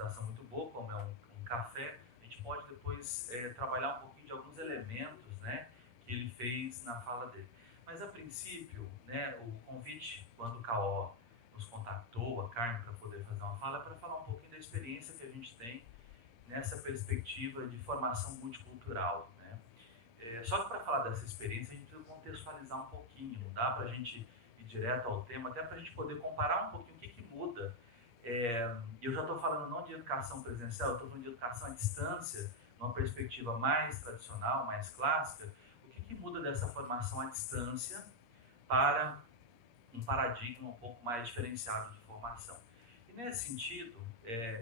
apresentação muito boa, como é um café, a gente pode depois trabalhar um pouquinho de alguns elementos, né, que ele fez na fala dele. Mas a princípio, né, o convite, quando o K.O. nos contactou, a Carmen, para poder fazer uma fala, é para falar um pouquinho da experiência que a gente tem nessa perspectiva de formação multicultural, né? Só que para falar dessa experiência a gente precisa contextualizar um pouquinho, não dá para a gente ir direto ao tema, até para a gente poder comparar um pouquinho o que muda. Eu já estou falando não de educação presencial, eu estou falando de educação à distância, numa perspectiva mais tradicional, mais clássica. O que muda dessa formação à distância para um paradigma um pouco mais diferenciado de formação? E nesse sentido,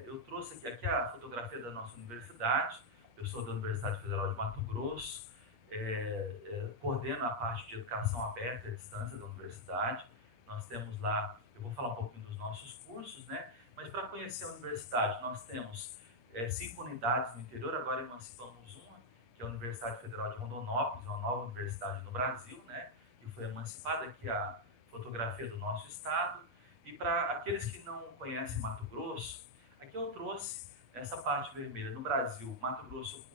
eu trouxe aqui a fotografia da nossa universidade. Eu sou da Universidade Federal de Mato Grosso, coordeno a parte de educação aberta à distância da universidade. Nós temos lá, eu vou falar um pouquinho dos nossos cursos, né? Mas para conhecer a universidade, nós temos 5 unidades no interior, agora emancipamos uma, que é a Universidade Federal de Rondonópolis, uma nova universidade no Brasil, né? E foi emancipada, aqui a fotografia do nosso estado. E para aqueles que não conhecem Mato Grosso, aqui eu trouxe essa parte vermelha. No Brasil, Mato Grosso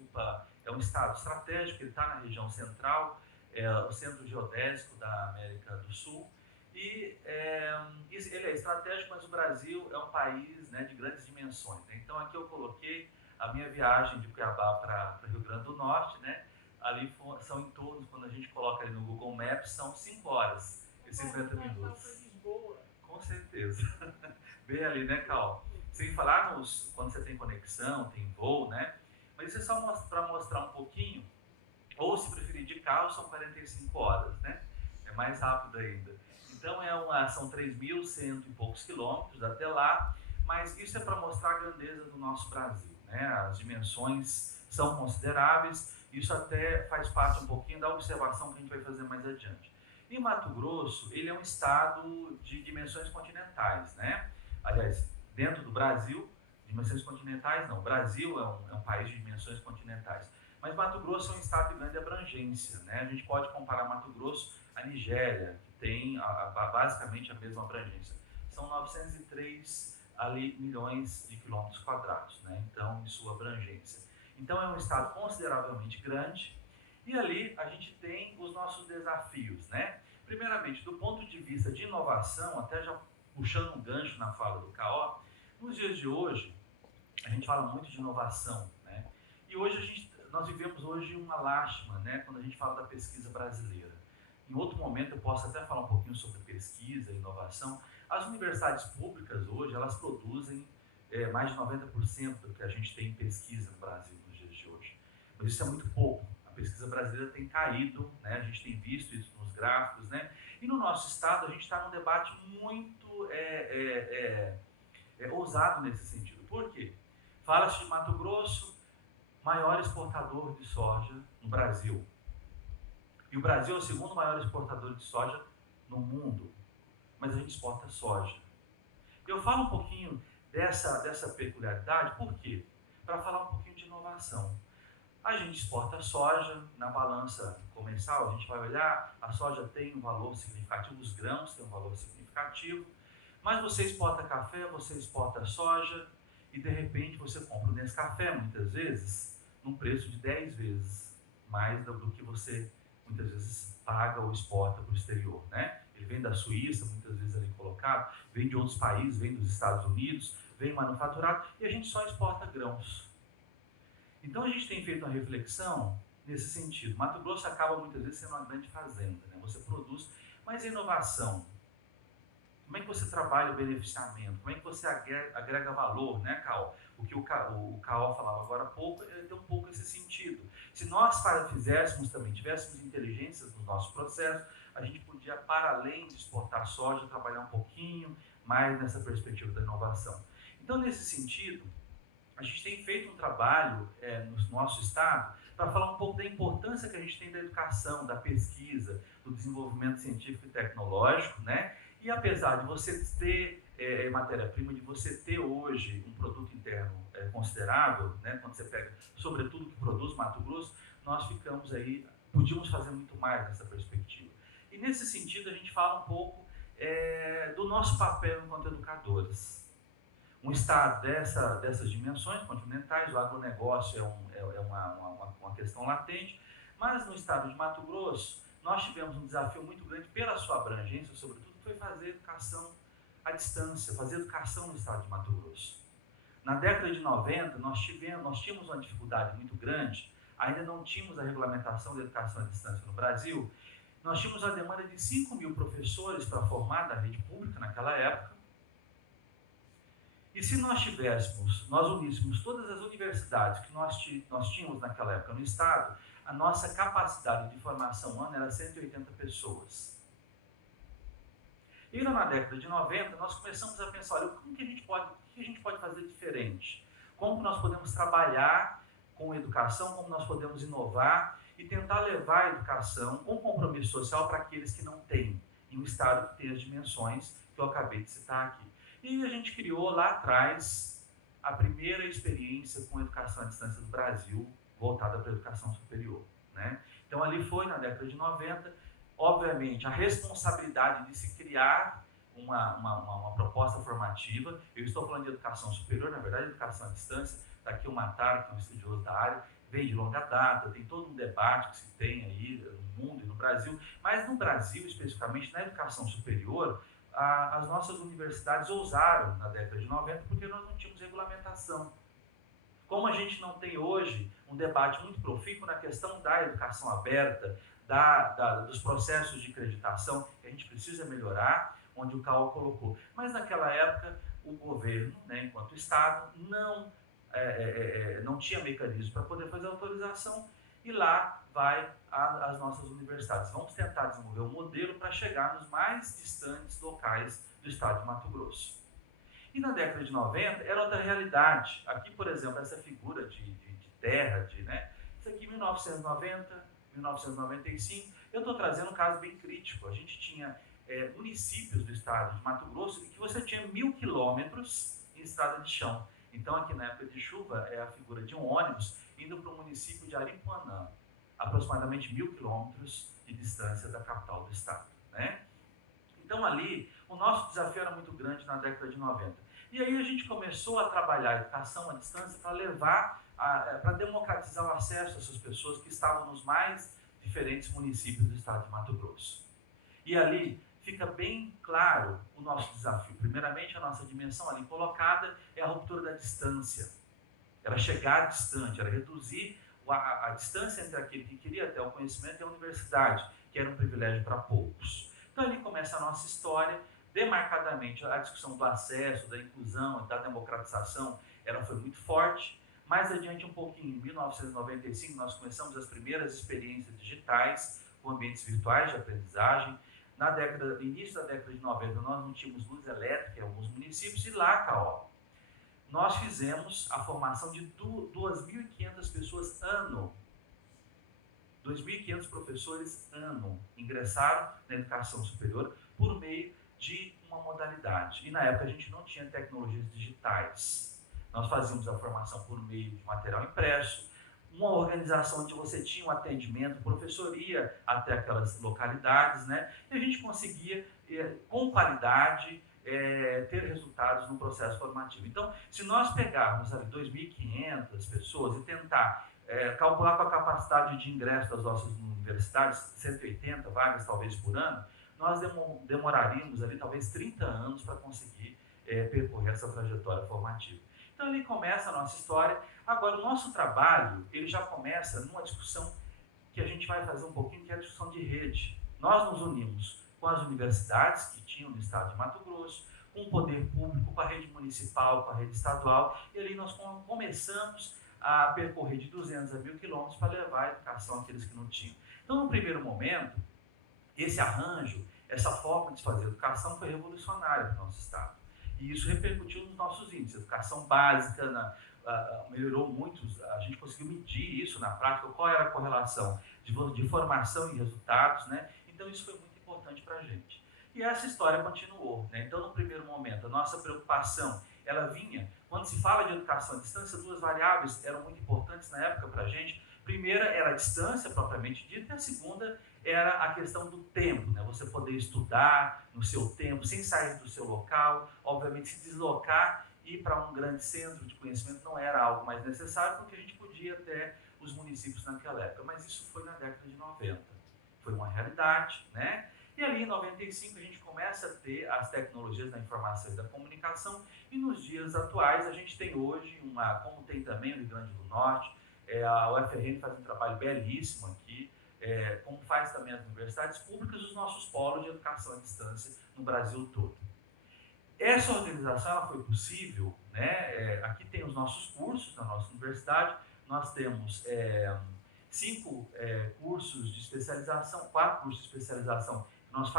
é um estado estratégico, ele está na região central, é o centro geodésico da América do Sul. E ele é estratégico, mas o Brasil é um país, né, de grandes dimensões, né? Então aqui eu coloquei a minha viagem de Cuiabá para Rio Grande do Norte, né? Ali são em torno, quando a gente coloca ali no Google Maps, são 5 horas e 50 minutos. Com certeza. Bem ali, né, Cal? Sem falar quando você tem conexão, tem voo, né? Mas isso é só para mostrar um pouquinho. Ou, se preferir, de carro, são 45 horas, né? É mais rápido ainda. Então, são 3.100 e poucos quilômetros até lá, mas isso é para mostrar a grandeza do nosso Brasil, né? As dimensões são consideráveis, isso até faz parte um pouquinho da observação que a gente vai fazer mais adiante. E Mato Grosso, ele é um estado de dimensões continentais, né? Aliás, dentro do Brasil, dimensões continentais não. O Brasil é um país de dimensões continentais. Mas Mato Grosso é um estado de grande abrangência, né? A gente pode comparar Mato Grosso à Nigéria, que tem basicamente a mesma abrangência. São 903 milhões de quilômetros quadrados, né? Então, em sua abrangência. Então, é um estado consideravelmente grande. E ali a gente tem os nossos desafios, né? Primeiramente, do ponto de vista de inovação, até já puxando um gancho na fala do K.O., nos dias de hoje, a gente fala muito de inovação, né? E hoje nós vivemos hoje uma lástima, né, quando a gente fala da pesquisa brasileira. Em outro momento eu posso até falar um pouquinho sobre pesquisa e inovação. As universidades públicas hoje, elas produzem mais de 90% do que a gente tem em pesquisa no Brasil nos dias de hoje. Mas isso é muito pouco. A pesquisa brasileira tem caído, né? A gente tem visto isso nos gráficos, né? E no nosso estado a gente está num debate muito ousado nesse sentido. Por quê? Fala-se de Mato Grosso, maior exportador de soja no Brasil. E o Brasil é o segundo maior exportador de soja no mundo. Mas a gente exporta soja. Eu falo um pouquinho dessa peculiaridade, por quê? Para falar um pouquinho de inovação. A gente exporta soja, na balança comercial, a gente vai olhar, a soja tem um valor significativo, os grãos têm um valor significativo, mas você exporta café, você exporta soja, e de repente você compra o Nescafé, muitas vezes, num preço de 10 vezes mais do que você, muitas vezes, paga ou exporta para o exterior, né? Ele vem da Suíça, muitas vezes ali colocado, vem de outros países, vem dos Estados Unidos, vem manufaturado, e a gente só exporta grãos. Então a gente tem feito uma reflexão nesse sentido. Mato Grosso acaba muitas vezes sendo uma grande fazenda, né? Você produz, mas a inovação, como é que você trabalha o beneficiamento? Como é que você agrega valor, né, Cal? O que o K.O. falava agora há pouco, tem um pouco esse sentido. Se nós fizéssemos também, tivéssemos inteligências no nosso processo, a gente podia, para além de exportar soja, trabalhar um pouquinho mais nessa perspectiva da inovação. Então, nesse sentido, a gente tem feito um trabalho no nosso estado para falar um pouco da importância que a gente tem da educação, da pesquisa, do desenvolvimento científico e tecnológico, né? E apesar de você ter matéria-prima, de você ter hoje um produto interno considerável, né? Quando você pega, sobretudo, que produz Mato Grosso, nós ficamos aí, podíamos fazer muito mais nessa perspectiva. E nesse sentido a gente fala um pouco do nosso papel enquanto educadores. Um estado dessas dimensões continentais, o agronegócio é uma questão latente, mas no estado de Mato Grosso, nós tivemos um desafio muito grande pela sua abrangência, sobretudo, que foi fazer educação à distância, fazer educação no estado de Mato Grosso. Na década de 90, nós tínhamos uma dificuldade muito grande, ainda não tínhamos a regulamentação da educação à distância no Brasil, nós tínhamos a demanda de 5 mil professores para formar da rede pública naquela época, e se nós uníssemos todas as universidades que nós tínhamos naquela época no estado, a nossa capacidade de formação ano era 180 pessoas. E na década de 90, nós começamos a pensar, olha, o que a gente pode fazer diferente? Como nós podemos trabalhar com educação, como nós podemos inovar e tentar levar a educação com compromisso social para aqueles que não têm, em um estado que tem as dimensões que eu acabei de citar aqui. E a gente criou lá atrás a primeira experiência com educação à distância do Brasil, voltada para a educação superior, né? Então ali foi na década de 90, obviamente a responsabilidade de se criar uma proposta formativa. Eu estou falando de educação superior, na verdade educação à distância, está aqui o Matar, que é um estudioso da área, vem de longa data, tem todo um debate que se tem aí no mundo e no Brasil, mas no Brasil especificamente na educação superior, as nossas universidades ousaram na década de 90 porque nós não tínhamos regulamentação. Como a gente não tem hoje um debate muito profícuo na questão da educação aberta, dos processos de acreditação, que a gente precisa melhorar, onde o CAO colocou. Mas naquela época, o governo, né, enquanto Estado, não tinha mecanismo para poder fazer autorização, e lá vai as nossas universidades. Vamos tentar desenvolver um modelo para chegar nos mais distantes locais do estado de Mato Grosso. E na década de 90 era outra realidade. Aqui, por exemplo, essa figura de terra, isso aqui 1990, 1995, eu estou trazendo um caso bem crítico. A gente tinha municípios do estado de Mato Grosso em que você tinha 1.000 quilômetros em estrada de chão. Então, aqui na época de chuva, é a figura de um ônibus indo para o município de Aripuanã, aproximadamente 1.000 quilômetros de distância da capital do estado, né? Então ali, o nosso desafio era muito grande na década de 90. E aí a gente começou a trabalhar a educação à distância para democratizar o acesso a essas pessoas que estavam nos mais diferentes municípios do estado de Mato Grosso. E ali fica bem claro o nosso desafio. Primeiramente, a nossa dimensão ali colocada é a ruptura da distância. Era chegar distante, era reduzir a distância entre aquele que queria ter o conhecimento e a universidade, que era um privilégio para poucos. Então ali começa a nossa história, demarcadamente a discussão do acesso, da inclusão, da democratização, ela foi muito forte. Mais adiante um pouquinho, em 1995, nós começamos as primeiras experiências digitais com ambientes virtuais de aprendizagem. No início da década de 90, nós não tínhamos luz elétrica em alguns municípios, e lá, Caó, nós fizemos a formação de 2.500 pessoas ano. 2.500 professores ano ingressaram na educação superior por meio de uma modalidade. E na época a gente não tinha tecnologias digitais. Nós fazíamos a formação por meio de material impresso, uma organização onde você tinha um atendimento, professoria até aquelas localidades, né? E a gente conseguia, com qualidade, ter resultados no processo formativo. Então, se nós pegarmos 2.500 pessoas e tentar calcular com a capacidade de ingresso das nossas universidades, 180 vagas talvez por ano, nós demoraríamos ali talvez 30 anos para conseguir percorrer essa trajetória formativa. Então ali começa a nossa história. Agora o nosso trabalho, ele já começa numa discussão que a gente vai fazer um pouquinho, que é a discussão de rede. Nós nos unimos com as universidades que tinham no estado de Mato Grosso, com o poder público, com a rede municipal, com a rede estadual, e ali nós começamos a percorrer de 200 a 1.000 quilômetros para levar a educação àqueles que não tinham. Então, no primeiro momento, esse arranjo, essa forma de fazer educação foi revolucionária para o nosso estado. E isso repercutiu nos nossos índices. A educação básica melhorou muito, a gente conseguiu medir isso na prática, qual era a correlação de formação e resultados, né? Então isso foi muito importante para a gente. E essa história continuou, né? Então, no primeiro momento, a nossa preocupação, ela vinha, quando se fala de educação à distância, duas variáveis eram muito importantes na época para a gente. A primeira era a distância, propriamente dita, e a segunda era a questão do tempo, né? Você poder estudar no seu tempo, sem sair do seu local, obviamente se deslocar ir para um grande centro de conhecimento não era algo mais necessário, porque a gente podia ter os municípios naquela época, mas isso foi na década de 90. Foi uma realidade, né? E ali em 95 a gente começa a ter as tecnologias da informação e da comunicação, e nos dias atuais a gente tem hoje, como tem também no Rio Grande do Norte, a UFRN faz um trabalho belíssimo aqui, como faz também as universidades públicas, os nossos polos de educação à distância no Brasil todo. Essa organização ela foi possível, né? Aqui tem os nossos cursos na nossa universidade, nós temos 5 cursos de especialização, 4 cursos de especialização que nós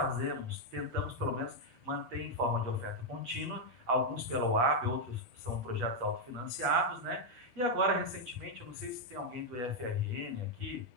tentamos pelo menos manter em forma de oferta contínua, alguns pela UAB, outros são projetos autofinanciados, né? E agora, recentemente, eu não sei se tem alguém do EFRN aqui,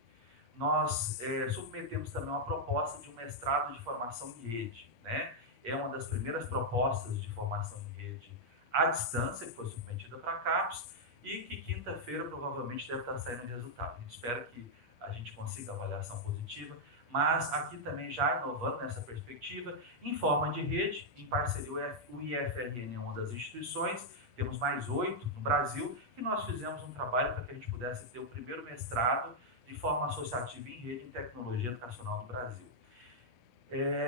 nós submetemos também uma proposta de um mestrado de formação em rede, né? É uma das primeiras propostas de formação em rede à distância que foi submetida para a CAPES e que quinta-feira provavelmente deve estar saindo de resultado. A gente espera que a gente consiga avaliação positiva, mas aqui também já inovando nessa perspectiva, em forma de rede, em parceria, o IFRN é uma das instituições, temos mais 8 no Brasil, e nós fizemos um trabalho para que a gente pudesse ter o primeiro mestrado de forma associativa em rede em tecnologia educacional no Brasil.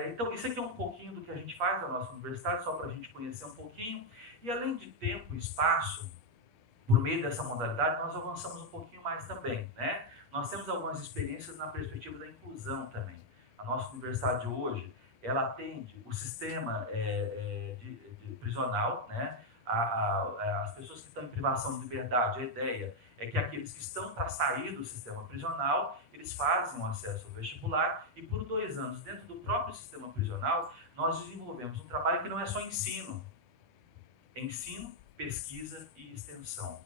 Então, isso aqui é um pouquinho do que a gente faz na nossa universidade, só para a gente conhecer um pouquinho. E além de tempo e espaço, por meio dessa modalidade, nós avançamos um pouquinho mais também, né? Nós temos algumas experiências na perspectiva da inclusão também. A nossa universidade hoje, ela atende o sistema prisional, né? As pessoas que estão em privação de liberdade, a ideia é que aqueles que estão para sair do sistema prisional, eles fazem um acesso ao vestibular e por 2 anos, dentro do próprio sistema prisional, nós desenvolvemos um trabalho que não é só ensino. É ensino, pesquisa e extensão.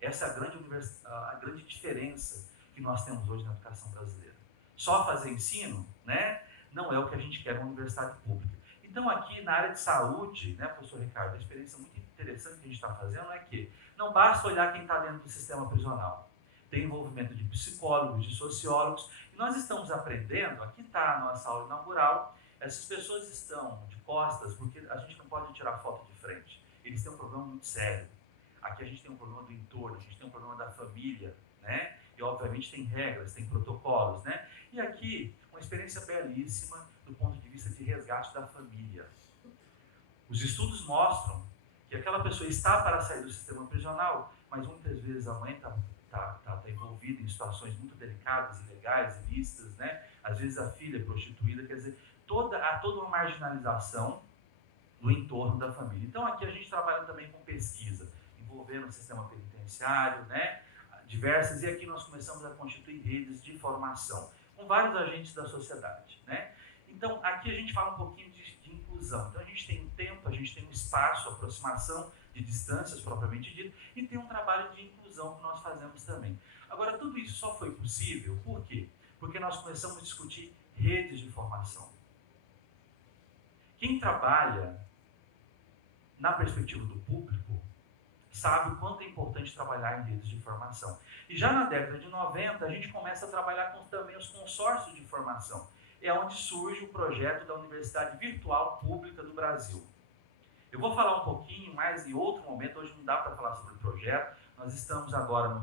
Essa é a grande diferença que nós temos hoje na educação brasileira. Só fazer ensino, né, não é o que a gente quer na universidade pública. Então aqui na área de saúde, né, professor Ricardo, a experiência muito interessante que a gente está fazendo é que não basta olhar quem está dentro do sistema prisional. Tem envolvimento de psicólogos, de sociólogos, e nós estamos aprendendo, aqui está a nossa aula inaugural, essas pessoas estão de costas, porque a gente não pode tirar foto de frente. Eles têm um problema muito sério. Aqui a gente tem um problema do entorno, a gente tem um problema da família, né? E obviamente tem regras, tem protocolos, né? E aqui, uma experiência belíssima do ponto de vista de resgate da família. Os estudos mostram que aquela pessoa está para sair do sistema prisional, mas muitas vezes a mãe está envolvida em situações muito delicadas, ilegais, ilícitas, né? Às vezes a filha é prostituída, quer dizer, há toda uma marginalização do entorno da família. Então aqui a gente trabalha também com pesquisa, envolvendo o sistema penitenciário, né? Diversas, e aqui nós começamos a constituir redes de formação, com vários agentes da sociedade, né? Então aqui a gente fala um pouquinho de inclusão. Então a gente tem um tempo, a gente tem um espaço, aproximação de distâncias propriamente dito, e tem um trabalho de inclusão que nós fazemos também. Agora, tudo isso só foi possível, por quê? Porque nós começamos a discutir redes de formação. Quem trabalha na perspectiva do público sabe o quanto é importante trabalhar em redes de formação. E já na década de 90, a gente começa a trabalhar com também os consórcios de formação. É onde surge o projeto da Universidade Virtual Pública do Brasil. Eu vou falar um pouquinho mais em outro momento, hoje não dá para falar sobre o projeto, nós estamos agora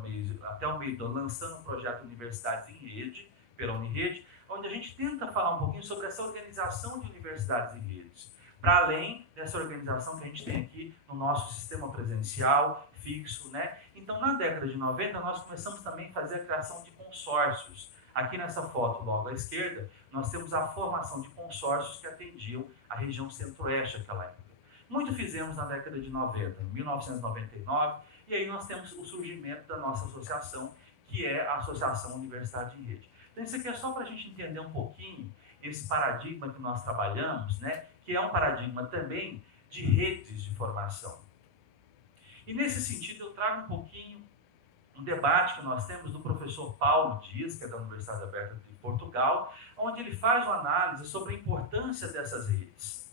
até o meio do ano, lançando um projeto Universidades em Rede, pela Unirede, onde a gente tenta falar um pouquinho sobre essa organização de universidades em redes, para além dessa organização que a gente tem aqui no nosso sistema presencial, fixo, né? Então, na década de 90, nós começamos também a fazer a criação de consórcios. Aqui nessa foto, logo à esquerda, nós temos a formação de consórcios que atendiam a região centro-oeste naquela época. Muito fizemos na década de 90, 1999, e aí nós temos o surgimento da nossa associação, que é a Associação Universidade em Rede. Então, isso aqui é só para a gente entender um pouquinho esse paradigma que nós trabalhamos, né? Que é um paradigma também de redes de formação. E nesse sentido eu trago um pouquinho um debate que nós temos do professor Paulo Dias, que é da Universidade Aberta de Portugal, onde ele faz uma análise sobre a importância dessas redes.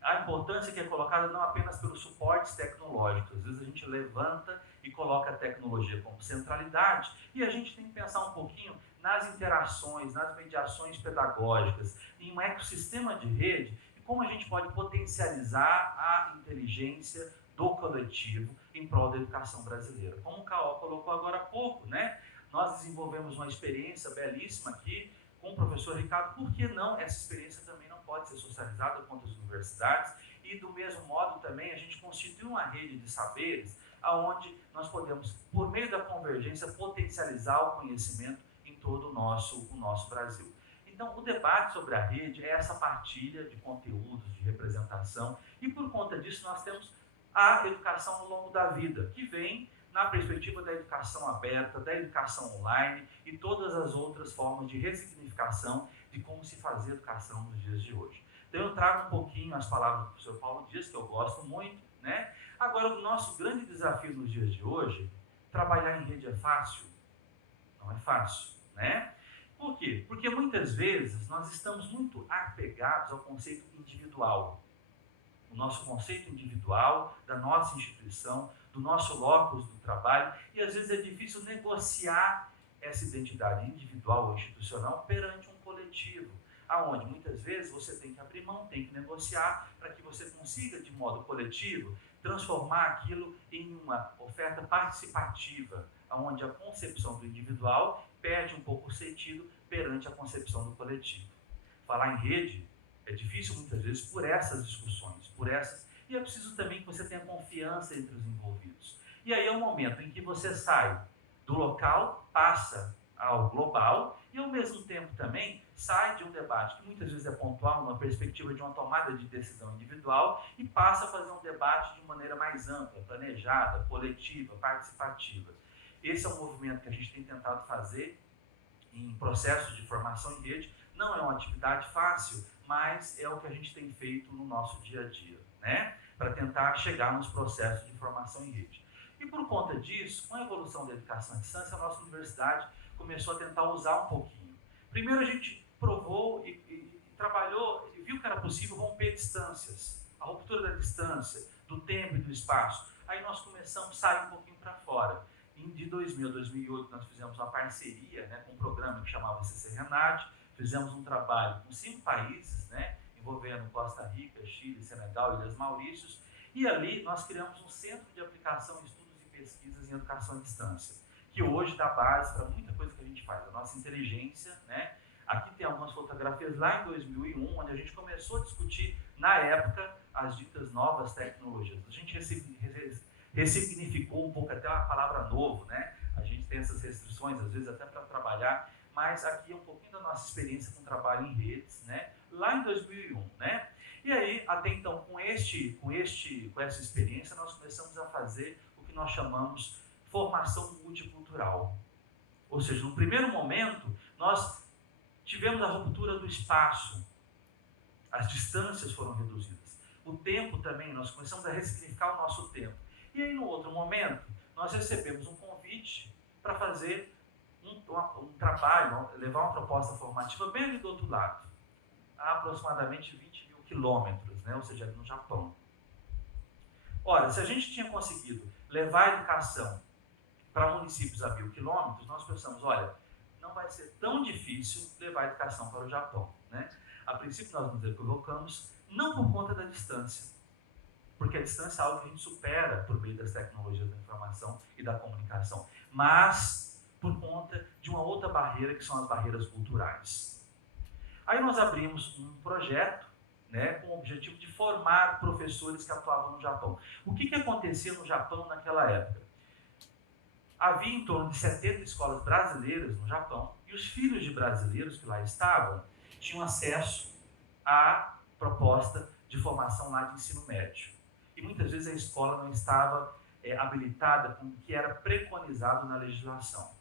A importância que é colocada não apenas pelos suportes tecnológicos, às vezes a gente levanta e coloca a tecnologia como centralidade, e a gente tem que pensar um pouquinho nas interações, nas mediações pedagógicas, em um ecossistema de rede, e como a gente pode potencializar a inteligência do coletivo em prol da educação brasileira. Como o Caó colocou agora há pouco, né? Nós desenvolvemos uma experiência belíssima aqui com o professor Ricardo. Por que não? Essa experiência também não pode ser socializada com outras universidades. E do mesmo modo também a gente constitui uma rede de saberes onde nós podemos, por meio da convergência, potencializar o conhecimento em todo o nosso Brasil. Então, o debate sobre a rede é essa partilha de conteúdos, de representação, e por conta disso nós temos a educação ao longo da vida, que vem na perspectiva da educação aberta, da educação online e todas as outras formas de ressignificação de como se fazer educação nos dias de hoje. Então eu trago um pouquinho as palavras do professor Paulo Dias, que eu gosto muito, né? Agora, o nosso grande desafio nos dias de hoje, trabalhar em rede é fácil? Não é fácil, né? Por quê? Porque muitas vezes nós estamos muito apegados ao conceito individual. O nosso conceito individual, da nossa instituição, do nosso locus do trabalho, e às vezes é difícil negociar essa identidade individual ou institucional perante um coletivo, aonde muitas vezes você tem que abrir mão, tem que negociar para que você consiga, de modo coletivo, transformar aquilo em uma oferta participativa, onde a concepção do individual perde um pouco o sentido perante a concepção do coletivo. Falar em rede é difícil muitas vezes por essas discussões, e é preciso também que você tenha confiança entre os envolvidos. E aí é o momento em que você sai do local, passa ao global, e ao mesmo tempo também sai de um debate que muitas vezes é pontual, numa perspectiva de uma tomada de decisão individual, e passa a fazer um debate de maneira mais ampla, planejada, coletiva, participativa. Esse é um movimento que a gente tem tentado fazer em processos de formação em rede. Não é uma atividade fácil, mas é o que a gente tem feito no nosso dia a dia, né? Para tentar chegar nos processos de formação em rede. E por conta disso, com a evolução da educação à distância, a nossa universidade começou a tentar usar um pouquinho. Primeiro a gente provou e trabalhou e viu que era possível romper distâncias, a ruptura da distância, do tempo e do espaço. Aí nós começamos a sair um pouquinho para fora. De 2000 a 2008 nós fizemos uma parceria, né, com um programa que chamava CC Renate, fizemos um trabalho com 5 países, né, envolvendo Costa Rica, Chile, Senegal e Ilhas Maurícios, e ali nós criamos um centro de aplicação, estudos e pesquisas em educação à distância, que hoje dá base para muita coisa que a gente faz, a nossa inteligência, né? Aqui tem algumas fotografias lá em 2001, onde a gente começou a discutir, na época, as ditas novas tecnologias. A gente ressignificou um pouco até a palavra novo, né? A gente tem essas restrições, às vezes até para trabalhar, mas aqui é um pouquinho da nossa experiência com trabalho em redes, né? Lá em 2001, né? E aí, até então, com essa experiência, nós começamos a fazer o que nós chamamos formação multicultural. Ou seja, no primeiro momento, nós tivemos a ruptura do espaço, as distâncias foram reduzidas. O tempo também, nós começamos a ressignificar o nosso tempo. E aí, no outro momento, nós recebemos um convite para fazer um trabalho, levar uma proposta formativa bem ali do outro lado, a aproximadamente 20 mil quilômetros, né? Ou seja, no Japão. Ora, se a gente tinha conseguido levar a educação para municípios a 1000 quilômetros, nós pensamos, olha, não vai ser tão difícil levar a educação para o Japão, né? A princípio nós nos equivocamos, não por conta da distância, porque a distância é algo que a gente supera por meio das tecnologias da informação e da comunicação, mas por conta de uma outra barreira, que são as barreiras culturais. Aí nós abrimos um projeto, né, com o objetivo de formar professores que atuavam no Japão. O que acontecia no Japão naquela época? Havia em torno de 70 escolas brasileiras no Japão, e os filhos de brasileiros que lá estavam tinham acesso à proposta de formação lá de ensino médio. E muitas vezes a escola não estava habilitada com o que era preconizado na legislação.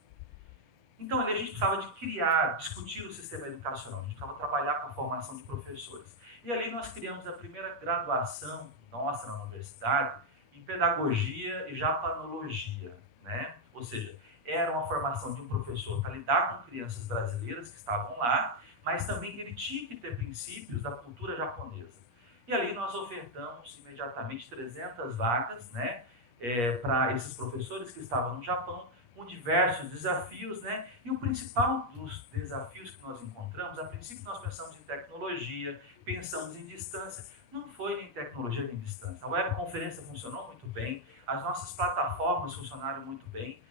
Então a gente precisava de criar, discutir o sistema educacional, a gente precisava trabalhar com a formação de professores. E ali nós criamos a primeira graduação nossa na universidade em pedagogia e japanologia, né? Ou seja, era uma formação de um professor para lidar com crianças brasileiras que estavam lá, mas também ele tinha que ter princípios da cultura japonesa. E ali nós ofertamos imediatamente 300 vagas, né, para esses professores que estavam no Japão, com diversos desafios, né? E o principal dos desafios que nós encontramos, a princípio nós pensamos em tecnologia, pensamos em distância, Não foi nem tecnologia nem distância. A webconferência funcionou muito bem, as nossas plataformas funcionaram muito bem,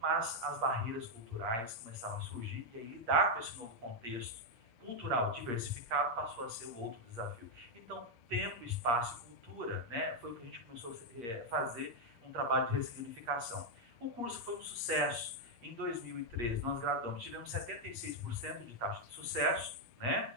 mas as barreiras culturais começaram a surgir e aí lidar com esse novo contexto cultural diversificado passou a ser o outro desafio. Então, tempo, espaço e cultura, né, foi o que a gente começou a fazer um trabalho de ressignificação. O curso foi um sucesso. Em 2013, nós graduamos, tivemos 76% de taxa de sucesso, né?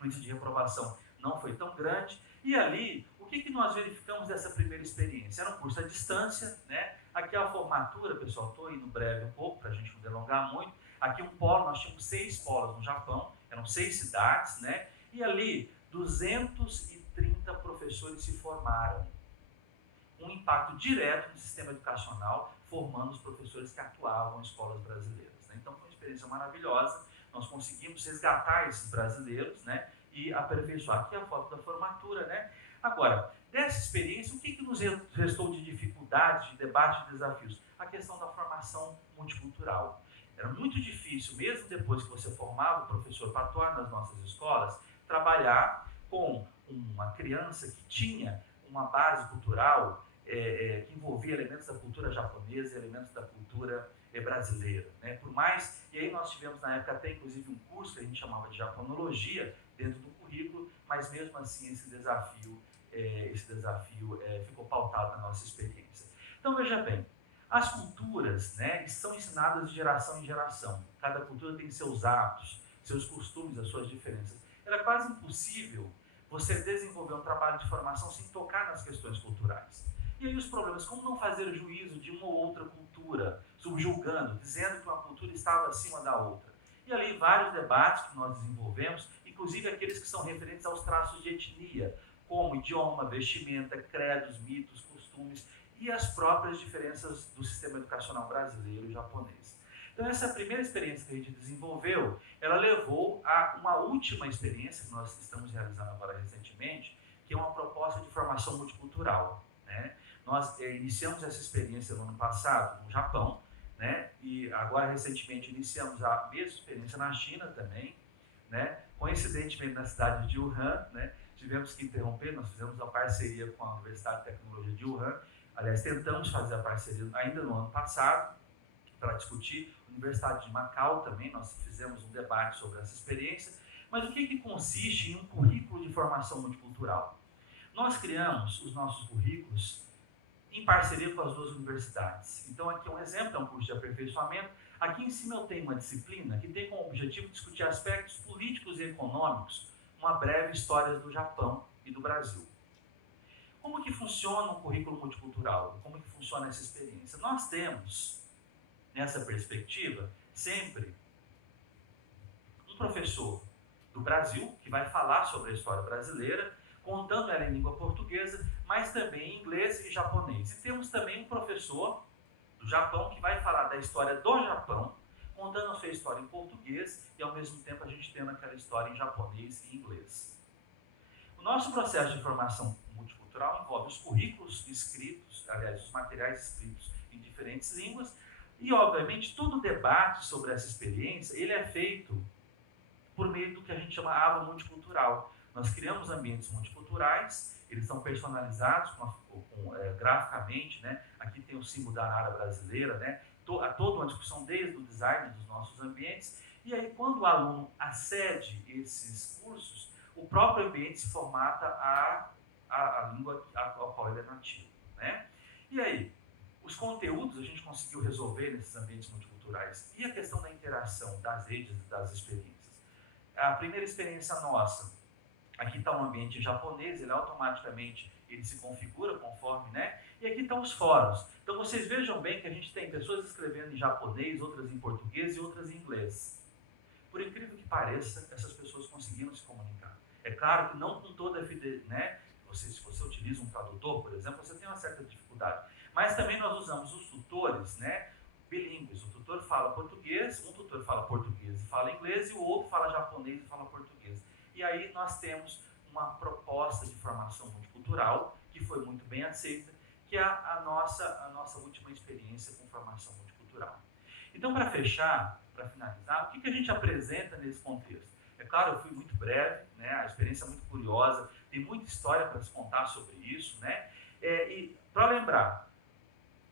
O índice de reprovação não foi tão grande. E ali, o que nós verificamos dessa primeira experiência? Era um curso à distância, né? Aqui a formatura, pessoal, estou indo breve um pouco, para a gente não delongar muito. Aqui um polo, nós tínhamos 6 polos no Japão, eram 6 cidades, né? E ali, 230 professores se formaram. Um impacto direto no sistema educacional, formando os professores que atuavam em escolas brasileiras, né? Então foi uma experiência maravilhosa, nós conseguimos resgatar esses brasileiros, né, e aperfeiçoar. Aqui é a foto da formatura, né? Agora, dessa experiência, o que nos restou de dificuldades, de debate, de desafios? A questão da formação multicultural. Era muito difícil, mesmo depois que você formava o professor para atuar nas nossas escolas, trabalhar com uma criança que tinha uma base cultural que envolvia elementos da cultura japonesa e elementos da cultura brasileira, né? Por mais, e aí nós tivemos na época até inclusive um curso que a gente chamava de japonologia dentro do currículo, mas mesmo assim esse desafio ficou pautado na nossa experiência. Então veja bem, as culturas, né, são ensinadas de geração em geração, cada cultura tem seus hábitos, seus costumes, as suas diferenças. Era quase impossível você desenvolver um trabalho de formação sem tocar nas questões culturais. E aí os problemas, como não fazer juízo de uma ou outra cultura, subjulgando, dizendo que uma cultura estava acima da outra. E ali vários debates que nós desenvolvemos, inclusive aqueles que são referentes aos traços de etnia, como idioma, vestimenta, credos, mitos, costumes e as próprias diferenças do sistema educacional brasileiro e japonês. Então essa primeira experiência que a gente desenvolveu, ela levou a uma última experiência que nós estamos realizando agora recentemente, que é uma proposta de formação multicultural, né? Nós iniciamos essa experiência no ano passado no Japão, né? E agora recentemente iniciamos a mesma experiência na China também, né? Coincidentemente na cidade de Wuhan, né? Tivemos que interromper, nós fizemos uma parceria com a Universidade de Tecnologia de Wuhan, aliás, tentamos fazer a parceria ainda no ano passado, para discutir. Universidade de Macau também, nós fizemos um debate sobre essa experiência. Mas o que consiste em um currículo de formação multicultural? Nós criamos os nossos currículos em parceria com as duas universidades. Então aqui é um exemplo, é um curso de aperfeiçoamento. Aqui em cima eu tenho uma disciplina que tem como objetivo discutir aspectos políticos e econômicos, uma breve história do Japão e do Brasil. Como que funciona um currículo multicultural? Como que funciona essa experiência? Nós temos, nessa perspectiva, sempre um professor do Brasil que vai falar sobre a história brasileira, contando ela em língua portuguesa, mas também em inglês e japonês. E temos também um professor do Japão que vai falar da história do Japão, contando a sua história em português e ao mesmo tempo a gente tendo aquela história em japonês e inglês. O nosso processo de formação multicultural envolve os currículos escritos, aliás, os materiais escritos em diferentes línguas, e, obviamente, todo o debate sobre essa experiência, ele é feito por meio do que a gente chama aba multicultural. Nós criamos ambientes multiculturais, eles são personalizados graficamente, né? Aqui tem o símbolo da Arara brasileira, né? Toda uma discussão desde o design dos nossos ambientes, e aí quando o aluno acede esses cursos, o próprio ambiente se formata a língua a qual ele é nativo, né? E aí, os conteúdos a gente conseguiu resolver nesses ambientes multiculturais. E a questão da interação, das redes, das experiências. A primeira experiência nossa, aqui está um ambiente japonês, ele automaticamente se configura conforme, né? E aqui estão os fóruns. Então vocês vejam bem que a gente tem pessoas escrevendo em japonês, outras em português e outras em inglês. Por incrível que pareça, essas pessoas conseguiram se comunicar. É claro que não com toda a fidelidade, né? Se você utiliza um tradutor, por exemplo, você tem uma certa dificuldade. Mas também nós usamos os tutores, né, bilíngues. O tutor fala português, um tutor fala português e fala inglês, e o outro fala japonês e fala português. E aí nós temos uma proposta de formação multicultural, que foi muito bem aceita, que é a nossa última experiência com formação multicultural. Então, para fechar, para finalizar, o que a gente apresenta nesse contexto? É claro, eu fui muito breve, né, a experiência é muito curiosa, tem muita história para se contar sobre isso, né? E para lembrar,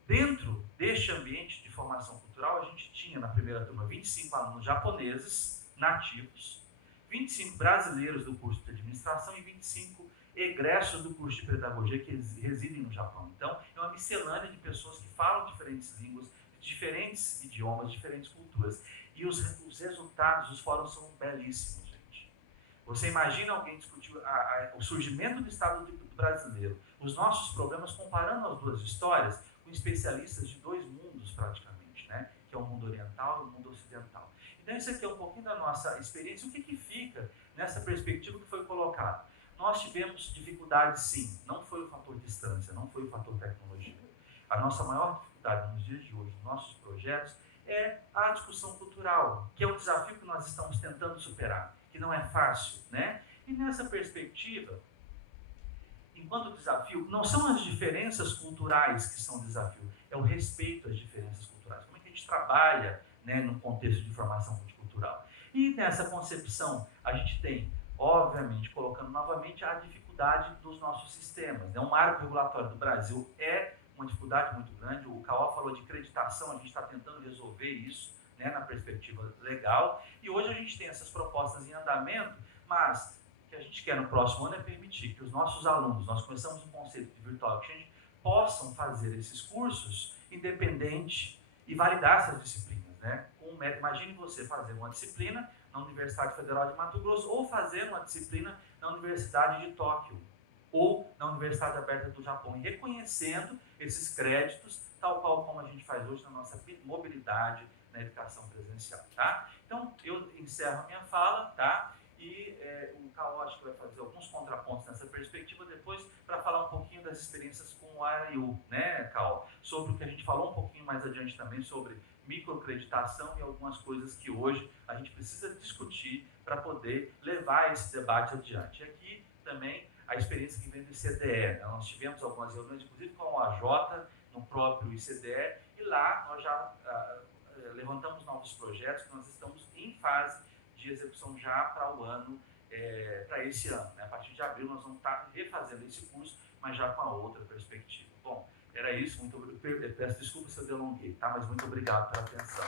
dentro deste ambiente de formação cultural, a gente tinha na primeira turma 25 alunos japoneses nativos, 25 brasileiros do curso de administração e 25 egressos do curso de pedagogia que residem no Japão. Então, é uma miscelânea de pessoas que falam diferentes línguas, diferentes idiomas, diferentes culturas. E os resultados dos fóruns são belíssimos, gente. Você imagina alguém discutir o surgimento do Estado brasileiro, os nossos problemas, comparando as duas histórias com especialistas de dois mundos, praticamente, né? Que é o mundo oriental e o mundo ocidental. Então, isso aqui é um pouquinho da nossa experiência. O que fica nessa perspectiva que foi colocada? Nós tivemos dificuldades, sim. Não foi o fator distância, não foi o fator tecnologia. A nossa maior dificuldade nos dias de hoje, nos nossos projetos, é a discussão cultural, que é o desafio que nós estamos tentando superar, que não é fácil, né? E nessa perspectiva, enquanto desafio, não são as diferenças culturais que são desafio, é o respeito às diferenças culturais. Como é que a gente trabalha, né, no contexto de formação multicultural? E nessa concepção, a gente tem, obviamente, colocando novamente a dificuldade dos nossos sistemas, né? O marco regulatório do Brasil é uma dificuldade muito grande. O Cauã falou de acreditação, a gente está tentando resolver isso, né, na perspectiva legal, e hoje a gente tem essas propostas em andamento, mas o que a gente quer no próximo ano é permitir que os nossos alunos, nós começamos um conceito de Virtual Exchange, possam fazer esses cursos independente e validar essas disciplinas, né? Imagine você fazer uma disciplina na Universidade Federal de Mato Grosso ou fazer uma disciplina na Universidade de Tóquio ou na Universidade Aberta do Japão, e reconhecendo esses créditos, tal qual como a gente faz hoje na nossa mobilidade na educação presencial, tá? Então, eu encerro a minha fala, tá? E o Cauã acho que vai fazer alguns contrapontos nessa perspectiva depois para falar um pouquinho das experiências com o ARU, né, Cauã? Sobre o que a gente falou um pouquinho mais adiante também sobre microacreditação e algumas coisas que hoje a gente precisa discutir para poder levar esse debate adiante. E aqui também a experiência que vem do ICDE, né? Nós tivemos algumas reuniões, inclusive com o AJ, no próprio ICDE, e lá nós já levantamos novos projetos que nós estamos em fase de execução já para o ano, para esse ano, né? A partir de abril nós vamos estar refazendo esse curso, mas já com a outra perspectiva. Bom, era isso, peço desculpa se eu delonguei, tá? Mas muito obrigado pela atenção.